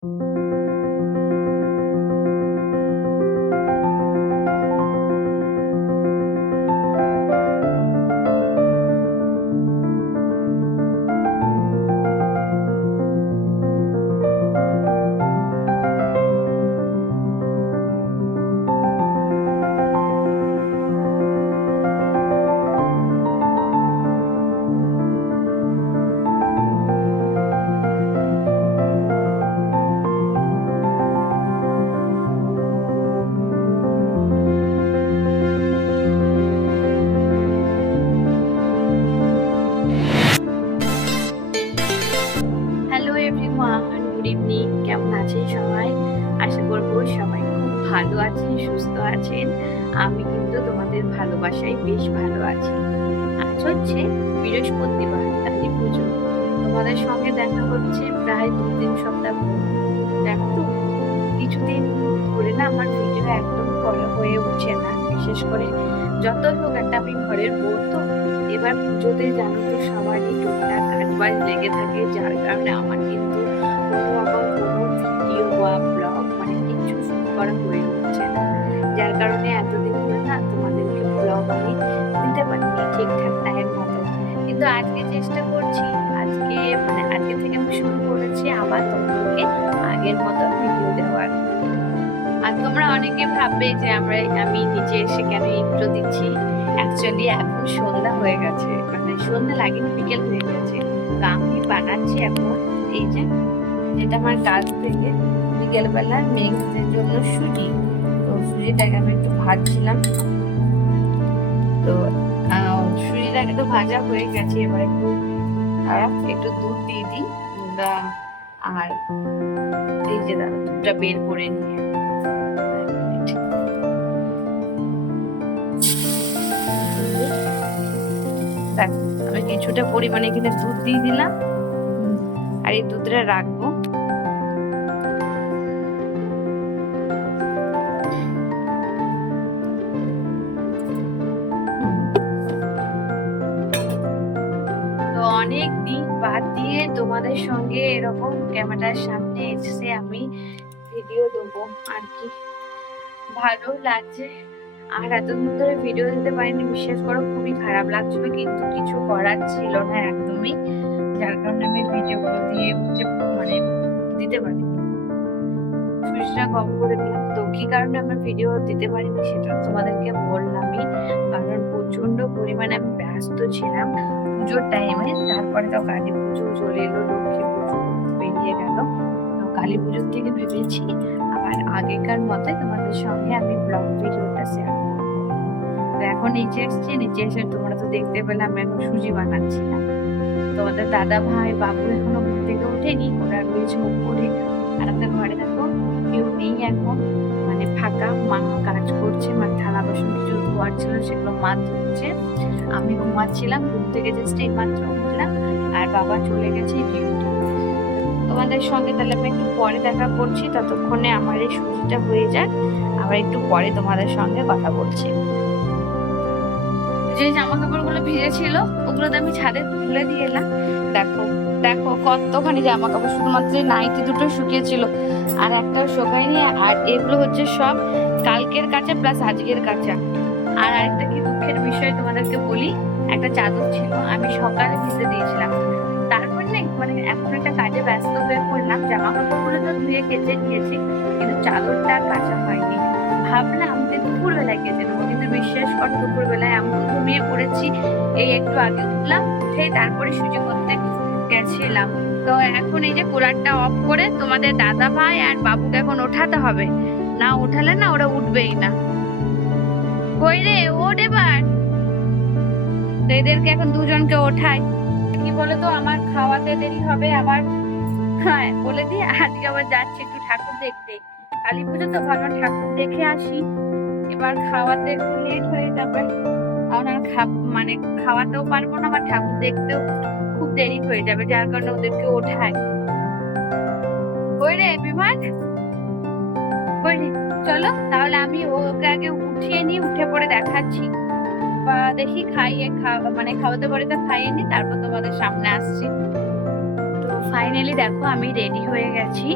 Hello everyone, good evening. কেমন আছেন সবাই? আশা করবো সবাই খুব ভালো আছেন, সুস্থ আছেন। আমি কিন্তু তোমাদের ভালোবাসায় বেশ ভালো আছি। আজ হচ্ছে বৃহস্পতিবার, কালী পুজো। তোমাদের সঙ্গে দেখা হচ্ছে প্রায় 2-3 সপ্তাহ পর। দেখো তো, কিছুদিন ধরে না আমার ভিডিও একদম করা হয়ে উঠছে না। বিশেষ করে যত হোক একটা আমি ঘরের বউ তো, এবার পুজোতে জানো তো সবারই টুকটাক কাজবাজ লেগে থাকে, যার কারণে আমার কিন্তু কোনোরকম কোনো ভিডিও বা ব্লগ কিচ্ছু শুট করা হয়ে উঠছে না। যার কারণে এতদিন ধরে না তোমাদেরকে ব্লগ আমি দিতে পারিনি ঠিকঠাক টাইম মতো। কিন্তু আজকে চেষ্টা করছি, আজকে থেকে আমি শুরু করেছি আবার তোমাদেরকে আগের মতো ভিডিও দেওয়ার। আর তোমরা অনেকে ভাববে যে আমি নিচে এসে কেন ইন্ট্রো দিচ্ছি। অ্যাকচুয়ালি এখন সন্ধ্যা হয়ে গেছে, সন্ধ্যা লাগেনি, বিকেল হয়ে গেছে। তো আমি বানাচ্ছি এখন এই যে, যেটা আমার গাছ থেকে বিকেলবেলা মেঘের জন্য সুজি। তো সুজিটাকে আমি একটু ভাজছিলাম। তো সুজিটাকে তো ভাজা হয়ে গেছে, এবার একটু দুধ দিয়ে দিই। আর এই যে দুধটা বের করে নিয়ে আমি কিছুটা পরিমাণে এখানে দুধ দিয়ে দিলাম। আর এই দুধটা রাখবো। তো অনেক দিন বাদ দিয়ে তোমাদের সঙ্গে এরকম ক্যামেরার সামনে এসে আমি ভিডিও দেবো আর কি, ভালো লাগছে। আর এতদিন ধরে ভিডিও দিতে পারিনি, বিশ্বাস করো খুবই খারাপ লাগছিল, কিন্তু কিছু করার ছিল না একদমই। যার কারণে আমি ভিডিওগুলো দিয়ে দিতে পারি, সুইচটা কম করে দিলাম। তো কি কারণে আমরা ভিডিও দিতে পারিনি সেটা তোমাদেরকে বললামই, কারণ প্রচন্ড পরিমাণে আমি ব্যস্ত ছিলাম পুজোর টাইমে। তারপরে তো কালী পুজো চলে এলো, লক্ষ্মী পুজো বেরিয়ে গেল। কালী পুজোর থেকে ভেবেছি আবার আগেকার মতে তোমাদের সঙ্গে আমি ব্লগ ভিডিওটা শেয়ার করবো। তো এখন নিচে এসে তোমরা তো দেখতে পেলে আমি এখন সুজি বানাচ্ছিলাম। তোমাদের দাদা ভাই বাবু এখনো ঘুম থেকে ওঠেনি, ওরা রয়েছে উপরে। আর আমাদের ঘরে দেখো কেউ নেই এখন, ফাঁকা। মা কাজ করছে, থালা বাসন কিছু ধোয়ার ছিল সেগুলো মা ধুচ্ছে। আমি ঘুমাচ্ছিলাম, ঘুম থেকে জাস্ট এই মাত্র উঠলাম। আর বাবা চলে গেছে ডিউটি। তোমাদের সঙ্গে তাহলে আমি একটু পরে দেখা করছি, ততক্ষণে আমার এই সুজিটা হয়ে যাক। আবার একটু পরে তোমাদের সঙ্গে কথা বলছি। যে জামা কাপড় গুলো ভিজে ছিল ওগুলো তো আমি ছাদে তুলে দিয়ে এলাম। দেখো দেখো কতখানি জামা কাপড়, শুধুমাত্র নাইটি দুটো শুকিয়েছিল, আর একটাও শুকায়নি। আর এগুলো হচ্ছে সব কালকের কাঁচা প্লাস আজকের কাঁচা। আর আরেকটা কি দুঃখের বিষয় তোমাদেরকে বলি, একটা চাদর ছিল আমি সকালে ভিজে দিয়েছিলাম। তারপর না এখন একটা কাজে ব্যস্ত হয়ে পড়লাম, জামা কাপড়গুলো তো ধুয়ে কেচে নিয়েছি, কিন্তু চাদরটা আর কাঁচা হয়নি। ভাবলাম যে দুপুর বেলায় কেচে নেবো, কিন্তু বিশ্বাস করো দুপুর বেলায় আমি ঘুমিয়ে পড়েছি। এই একটু আগে উঠলাম, উঠে তারপরে সুজি করতে গেছিলাম। তো এখন এই যে কুলারটা অফ করে তোমাদের দাদা ভাই আর বাবুকে এখন ওঠাতে হবে, না ওঠালে না ওরা উঠবেই না। কই রে, ওঠ এবার। তো এদেরকে এখন দুজনকে ওঠাই। কি বলতো, আমার খাওয়াতে দেরি হবে আবার। হ্যাঁ বলে দিই, আজকে আবার যাচ্ছি একটু ঠাকুর দেখতে। কালী পুজো তো ভালো ঠাকুর দেখে আসি। এবার খাওয়াতে একটু লেট হয়ে যাবে, খাওয়াতেও পারবো না, আবার ঠাকুর দেখতেও খুব দেরি হয়ে যাবে, যার কারণে ওদেরকে ওঠাই। কই রে বিমান, কই রে, চলো তাহলে আমি ওকে আগে উঠিয়ে নিই, উঠে পড়ে দেখাচ্ছি। বা দেখি খাওয়াতে পারি তো খাইয়ে নি, তারপর তোমাদের সামনে আসছি। তো ফাইনালি দেখো আমি রেডি হয়ে গেছি,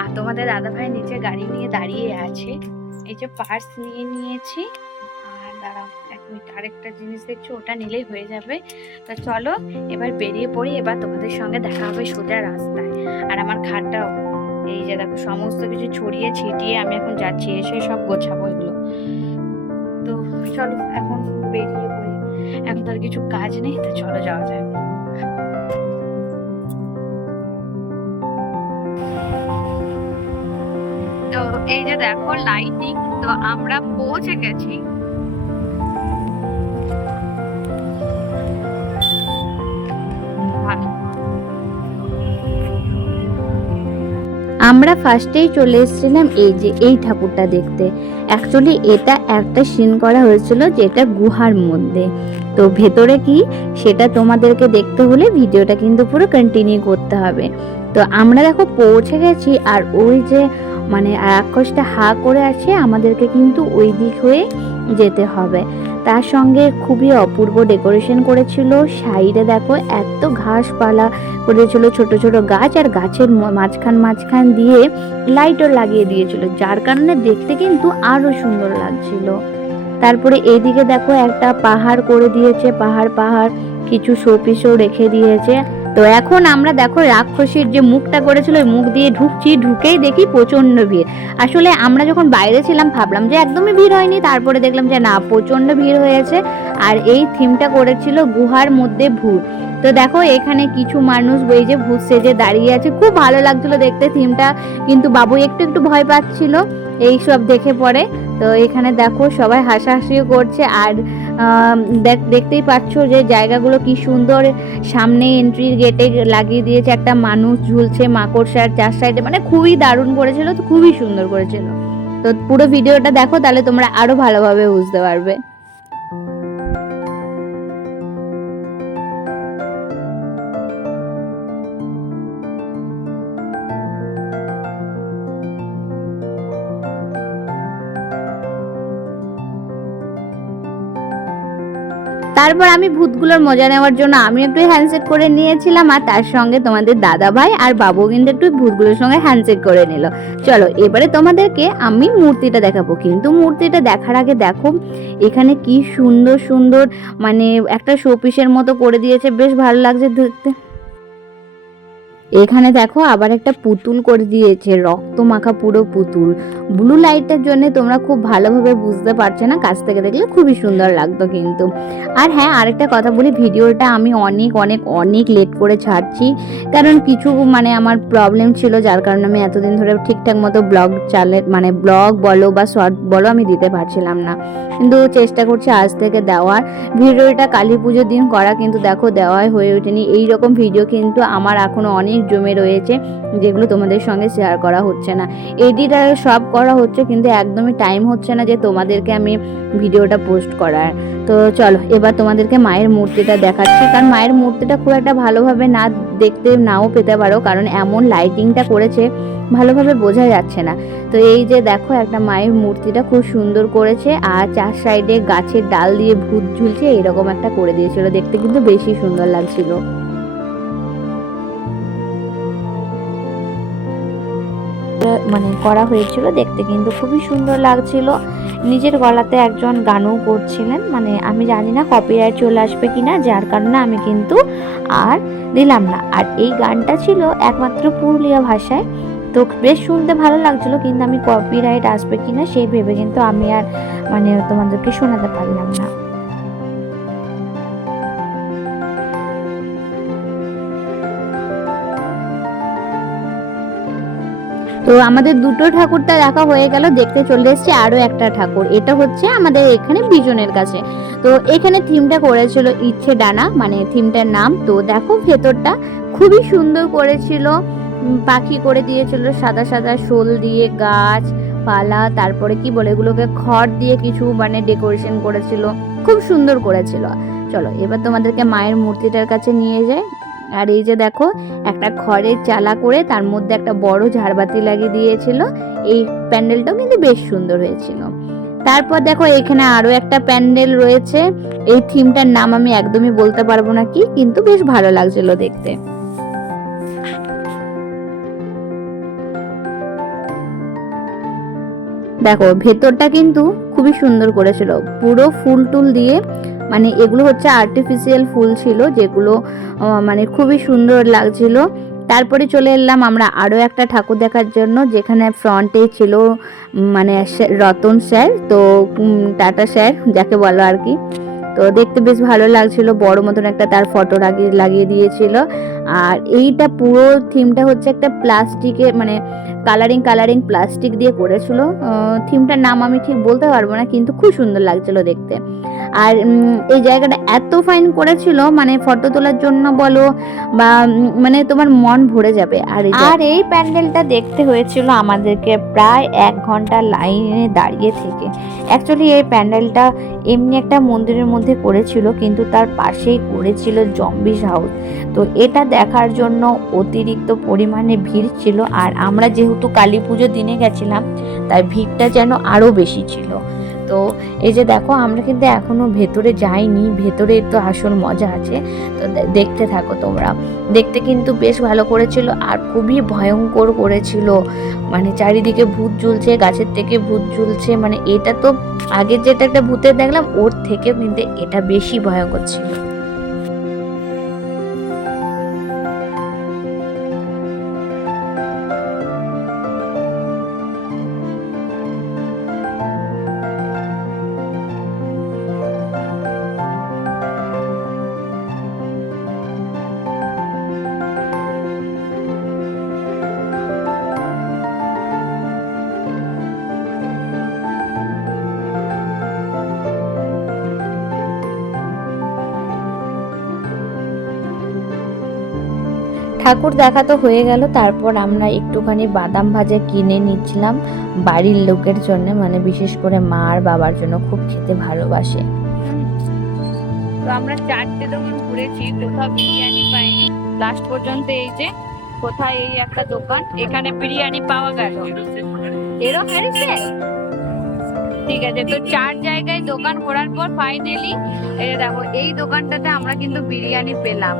আর তোমাদের দাদাভাই নিচে গাড়ি নিয়ে দাঁড়িয়ে আছে। এই যে পার্স নিয়ে নিয়েছি, আর দাঁড়াও 1 মিনিট, আরেকটা জিনিস দেখছি, ওটা নিলেই হয়ে যাবে। তো চলো এবার বেরিয়ে পড়ি, এবার তোমাদের সঙ্গে দেখা হবে সোজা রাস্তায়। আর আমার খাটটা এই যে দেখো সমস্ত কিছু ছড়িয়ে ছিটিয়ে আমি এখন যাচ্ছি, এসে সব গোছাবো এগুলো। তো চলো এখন বেরিয়ে পড়ি, এখন তো আর কিছু কাজ নেই, তো চলো যাওয়া যায়। তো এই যে দেখো লাইটিং, তো আমরা পৌঁছে গেছি। আমরা ফার্স্টেই চলে এসেছিলাম এই ঠাকুরটা দেখতে। অ্যাকচুয়ালি এটা একটা সিন করা হয়েছিল যেটা গুহার মধ্যে, তো ভেতরে কি সেটা তোমাদেরকে দেখতে হলে ভিডিওটা কিন্তু পুরো কন্টিনিউ করতে হবে। তো আমরা দেখো পৌঁছে গেছি, আর ওই যে মানে আকাশটা হা করে আছে, আমাদেরকে কিন্তু ওই দিক হয়ে যেতে হবে। তার সঙ্গে খুবই অপূর্ব ডেকোরেশন করেছিল, সাইডে দেখো এত ঘাসপালা করেছিল, ছোট ছোট গাছ, আর গাছের মাঝখান দিয়ে লাইটও লাগিয়ে দিয়েছিল, যার কারণে দেখতে কিন্তু আরো সুন্দর লাগছিল। তারপরে এইদিকে দেখো একটা পাহাড় করে দিয়েছে, পাহাড় কিছু শোপিসও রেখে দিয়েছে। তো এখন আমরা দেখো রাক্ষসীর যে মুখটা করেছিল ওই মুখ দিয়ে ঢুকছি, ঢুকেই দেখি প্রচন্ড ভিড়। আসলে আমরা যখন বাইরে ছিলাম ভাবলাম যে একদমই ভিড় হয়নি, তারপরে দেখলাম যে না, প্রচন্ড ভিড় হয়েছে। আর এই থিমটা করেছিল গুহার মধ্যে ভূত। তো দেখো এখানে কিছু মানুষ ওই যে ভূত সেজে দাঁড়িয়ে আছে, খুব ভালো লাগছিল দেখতে থিমটা, কিন্তু বাবু একটু ভয় পাচ্ছিল এই সব দেখে পরে। তো এখানে দেখো সবাই হাসাহাসিও করছে, আর দেখতেই পাচ্ছ যে জায়গাগুলো কি সুন্দর। সামনে এন্ট্রির গেটে লাগিয়ে দিয়েছে একটা মানুষ ঝুলছে মাকড়সার 4 সাইডে, মানে খুবই দারুণ করেছিল, তো খুবই সুন্দর করেছিল। তো পুরো ভিডিওটা দেখো, তাহলে তোমরা আরো ভালোভাবে বুঝতে পারবে। তারপর আমি ভূতগুলোর মজা নেওয়ার জন্য আমি একটু হ্যান্ডশেক করে নিয়েছিলাম, আর তার সঙ্গে তোমাদের দাদা ভাই আর বাবু কিন্তু একটু ভূতগুলোর সঙ্গে হ্যান্ডশেক করে নিল। চলো এবারে তোমাদেরকে আমি মূর্তিটা দেখাবো, কিন্তু মূর্তিটা দেখার আগে দেখো এখানে কি সুন্দর সুন্দর মানে একটা শোপিসের মতো করে দিয়েছে, বেশ ভালো লাগছে দেখতে। এখানে দেখো আবার একটা পুতুল করে দিয়েছে, রক্ত মাখা পুরো পুতুল। ব্লু লাইটের জন্য তোমরা খুব ভালোভাবে বুঝতে পারছো না, কাছ থেকে দেখলে খুবই সুন্দর লাগতো কিন্তু। আর হ্যাঁ, আরেকটা কথা বলি, ভিডিওটা আমি অনেক লেট করে ছাড়ছি, কারণ কিছু মানে আমার প্রবলেম ছিল, যার কারণে আমি এতদিন ধরে ঠিকঠাক মতো ব্লগ বলো বা শর্ট বলো আমি দিতে পারছিলাম না, কিন্তু চেষ্টা করছি আজ থেকে দেওয়ার। ভিডিওটা কালী পুজোর দিন করা, কিন্তু দেখো দেওয়াই হয়ে ওঠেনি। এইরকম ভিডিও কিন্তু আমার এখনো অনেক জমে রয়েছে, যেগুলো তোমাদের সঙ্গে শেয়ার করা হচ্ছে না। এডিট আর সব করা হচ্ছে, কিন্তু একদমই টাইম হচ্ছে না যে তোমাদেরকে আমি ভিডিওটা পোস্ট করার। তো চলো এবার তোমাদেরকে মায়ের মূর্তিটা দেখাচ্ছি, কারণ মায়ের মূর্তিটা খুব একটা ভালোভাবে না দেখতে নাও পেতে পারো, কারণ এমন লাইটিংটা করেছে ভালোভাবে বোঝা যাচ্ছে না। তো এই যে দেখো একটা মায়ের মূর্তিটা খুব সুন্দর করেছে, আর 4 সাইডে গাছের ডাল দিয়ে ভূত ঝুলছে, এরকম একটা করে দিয়েছিল, দেখতে কিন্তু বেশি সুন্দর লাগছিল। মানে করা হয়েছিল, দেখতে কিন্তু খুবই সুন্দর লাগছিল। নিজের গলাতে একজন গানও করছিলেন, মানে আমি জানি না কপিরাইট চলে আসবে কিনা, যার কারণে আমি কিন্তু আর দিলাম না। আর এই গানটা ছিল একমাত্র পুরুলিয়া ভাষায়, তো বেশ শুনতে ভালো লাগছিল, কিন্তু আমি কপিরাইট আসবে কিনা সেই ভেবে কিন্তু আমি আর মানে তোমাদেরকে শোনাতে পারলাম না। তো আমাদের দুটো ঠাকুরটা দেখা হয়ে গেল, দেখতে চলে এসেছে আরো একটা ঠাকুর, এটা হচ্ছে আমাদের এখানে বিজনের কাছে। তো এখানে থিমটা করেছিল ইচ্ছে ডানা, মানে থিমটার নাম। তো দেখো ভেতরটা খুবই সুন্দর করেছিল, পাখি করে দিয়েছিল সাদা সাদা শোল দিয়ে, গাছ পালা, তারপরে কি বলে এগুলোকে খড় দিয়ে কিছু মানে ডেকোরেশন করেছিল, খুব সুন্দর করেছিল। চলো এবার তোমাদেরকে মায়ের মূর্তিটার কাছে নিয়ে যাই। আর এই যে দেখো একটা খড়ের চালা করে তার মধ্যে একটা বড় ঝাড়বাতি লাগিয়ে দিয়েছিল, এই প্যান্ডেলটাও কিন্তু বেশ সুন্দর হয়েছিল। তারপর দেখো এখানে আরো একটা প্যান্ডেল রয়েছে, এই থিমটার নাম আমি একদমই বলতে পারবো না কি, কিন্তু বেশ ভালো লাগছিল দেখতে। দেখো ভেতরটা কিন্তু খুবই সুন্দর করেছিল, পুরো ফুল টুল দিয়ে, মানে এগুলো হচ্ছে আর্টিফিশিয়াল ফুল ছিল যেগুলো মানে খুবই সুন্দর লাগছিল। তারপরে চলে এলাম আমরা আরও একটা ঠাকুর দেখার জন্য, যেখানে ফ্রন্টে ছিল মানে রতন স্যার, তো টাটা স্যার যাকে বলো আর কি। তো দেখতে বেশ ভালো লাগছিল, বড় মতন একটা তার ফটো লাগিয়ে দিয়েছিল। আর এইটা পুরো থিমটা হচ্ছে একটা প্লাস্টিকে মানে কালারিং প্লাস্টিক দিয়ে করেছিল। থিমটার নাম আমি ঠিক বলতে পারবো না, কিন্তু খুব সুন্দর লাগছিল দেখতে। আর এই জায়গাটা এত ফাইন করেছিল, মানে ফটো তোলার জন্য বলো বা মানে তোমার মন ভরে যাবে। আর এই প্যান্ডেলটা দেখতে হয়েছিল আমাদেরকে প্রায় 1 ঘন্টা লাইনে দাঁড়িয়ে থেকে। অ্যাকচুয়ালি এই প্যান্ডেলটা এমনি একটা মন্দিরের মধ্যে করেছিল, কিন্তু তার পাশেই করেছিল জম্বিস হাউস। তো এটা দেখার জন্য অতিরিক্ত পরিমাণে ভিড় ছিল। আর আমরা যেহেতু কালী পুজোর দিনে গেছিলাম, তাই ভিড়টা যেন আরও বেশি ছিল। তো এই যে দেখো, আমরা কিন্তু এখনো ভেতরে যাইনি, ভেতরে তো আসল মজা আছে। তো দেখতে থাকো তোমরা, দেখতে কিন্তু বেশ ভালো করেছিল আর খুবই ভয়ঙ্কর করেছিল। মানে চারিদিকে ভূত ঝুলছে, গাছের থেকে ভূত ঝুলছে, মানে এটা তো আগে যেটা একটা ভূতের দেখলাম ওর থেকেও কিন্তু এটা বেশি ভয়ঙ্কর ছিল। ঠাকুর দেখা তো হয়ে গেল, তারপর আমরা একটুখানি বাদাম ভাজা কিনে নিচ্ছিলাম বাড়ির লোকের জন্য, মানে বিশেষ করে মা আর বাবার জন্য, খুব খেতে ভালোবাসে। তো আমরা 4টে দোকান ঘুরেছি, কোথাও বিরিয়ানি পাইনি। লাস্ট পর্যন্ত এই যে কোথায় এই একটা দোকান, এখানে বিরিয়ানি পাওয়া গেল। এরও হারিছে, ঠিক আছে। তো 4 জায়গায় দোকান ঘোরার পর ফাইনালি এই দেখো এই দোকানটাতে আমরা কিন্তু বিরিয়ানি পেলাম,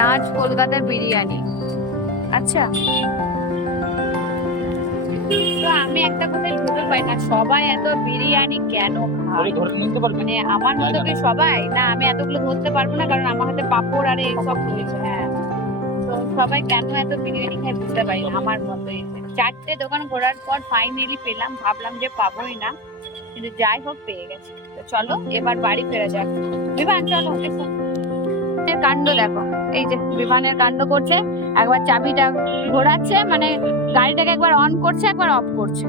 নাজ কলকাতা বিরিয়ানি। আচ্ছা, তো আমি একটা কথা বুঝতে পাই না, সবাই এত বিরিয়ানি কেন খায়? মানে আমার মতো কি সবাই? না, আমি এতগুলো ধরতে পারবো না, কারণ আমার হাতে পাপড় আর এইসব রয়েছে। হ্যাঁ, তো সবাই কেন এত বিরিয়ানি খায় বুঝতে পারি না, আমার মতোই। 4টে দোকান ঘোরার পর ফাইনালি পেলাম, ভাবলাম যে পাবোই না, কিন্তু যাই হোক পেয়ে গেছি। তো চলো এবার বাড়ি ফেরা যাক। বিমান চলো, এসো। কাণ্ড দেখো, এই যে বিমানের কাণ্ড করছে, একবার চাবিটা ঘোরাচ্ছে, মানে গাড়িটাকে একবার অন করছে একবার অফ করছে।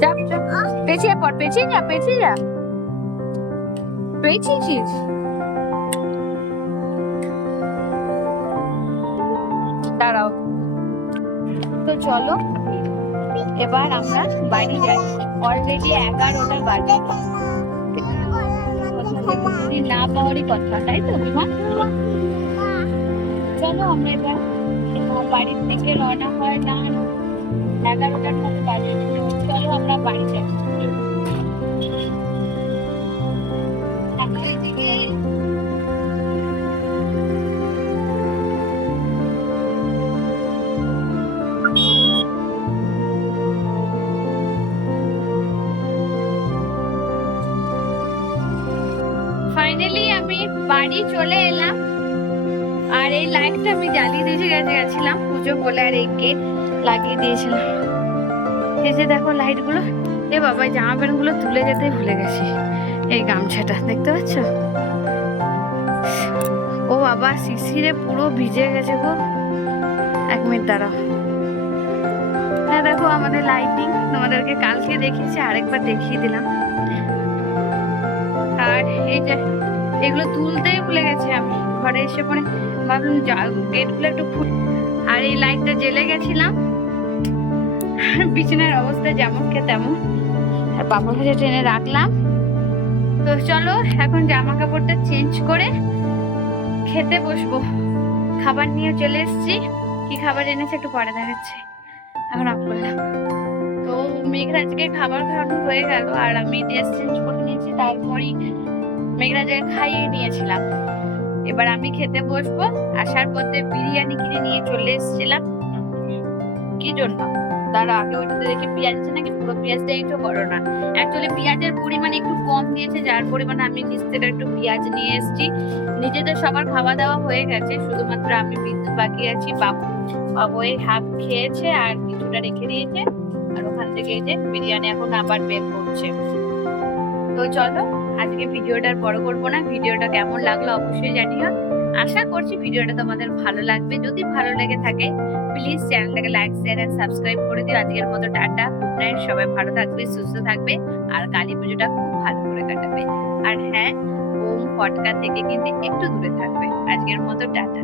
চাপ চাপ, পেছিয়ে পড়, পেছিয়ে যা, পেছিয়ে যা, পেছিয়েছিস। দাঁড়াও, তো চলো এবার আমরা বাড়ি যাই। অলরেডি 11টা বাজে, না পাওয়ারই কথা, তাই তো বিমান? চলো আমরা এবার বাড়ির থেকে রওনা হয় না, 11টার মতো বাজে। চলো আমরা বাড়ি যাই। ফাইনালি আমি বাড়ি চলে এলাম। আর এই লাইটটা আমি জ্বালিয়ে দিয়ে গেছিলাম পুজো বলে, আর এই কেক লাগিয়ে দিয়েছিলাম। এই যে দেখো লাইট গুলো। এ বাবা, জামা প্যান্ট গুলো তুলে যেতে ভুলে গেছি। এই গামছাটা দেখতে পাচ্ছ? ও বাবা, শিশিরে পুরো ভিজে গেছে গো। 1 মিনিট দাঁড়াও। হ্যাঁ দেখো আমাদের লাইটিং, তোমাদেরকে কালকে দেখিয়েছি, আরেকবার দেখিয়ে দিলাম। আর এই যে এগুলো তুলতেই ভুলে গেছি আমি, ঘরে এসে পরে ভাবলাম গেট গুলো একটু খুল। আর এই লাইটটা জ্বেলে গেছিলাম, বিছানার অবস্থা যেমন কে তেমন, আর পাপড় ভাজা টেনে রাখলাম। তো চলো এখন জামা কাপড়টা চেঞ্জ করে খেতে বসবো। খাবার নিয়ে চলে এসেছি, কি খাবার এনেছে একটু পরে দেখাচ্ছি। এখন অফ করলাম। তো মেঘরাজকে খাবার খাওয়ানো হয়ে গেল, আর আমি ড্রেস চেঞ্জ করে নিয়েছি, তারপরেই মেঘরাজকে খাইয়ে নিয়েছিলাম। এবার আমি খেতে বসবো। আসার পথে বিরিয়ানি কিনে নিয়ে চলে এসেছিলাম। কি জন্য? দাঁড়া আগে ওইটাতে দেখি পেঁয়াজ আছে নাকি, পুরো পেঁয়াজটা একটু করো না। অ্যাকচুয়ালি পেঁয়াজের পরিমাণ একটু কম দিয়েছে, যার পরিমাণে আমি নিচ থেকে একটু পেঁয়াজ নিয়ে এসেছি। নিজেদের সবার খাওয়া দাওয়া হয়ে গেছে, শুধুমাত্র আমি বিদ্যুৎ বাকি আছি। বাবু এই হাফ খেয়েছে আর কিছুটা রেখে দিয়েছে, আর ওখান থেকে এই যে বিরিয়ানি এখন আবার বের করছে। তো চলো আজকে ভিডিওটা আর বড় করবো না। ভিডিওটা কেমন লাগলো অবশ্যই জানিও। আশা করছি ভিডিওটা তোমাদের ভালো লাগবে। যদি ভালো লেগে থাকে প্লিজ চ্যানেলটাকে লাইক শেয়ার এন্ড সাবস্ক্রাইব করে দিও। আজকের মতো টাটা, গুড নাইট। সবাই ভালো থাকবে, সুস্থ থাকবে, আর কালী পুজোটা খুব ভালো করে কাটাবে। আর হ্যাঁ, বোম ফটকা থেকে কিন্তু একটু দূরে থাকবে। আজকের মতো টাটা।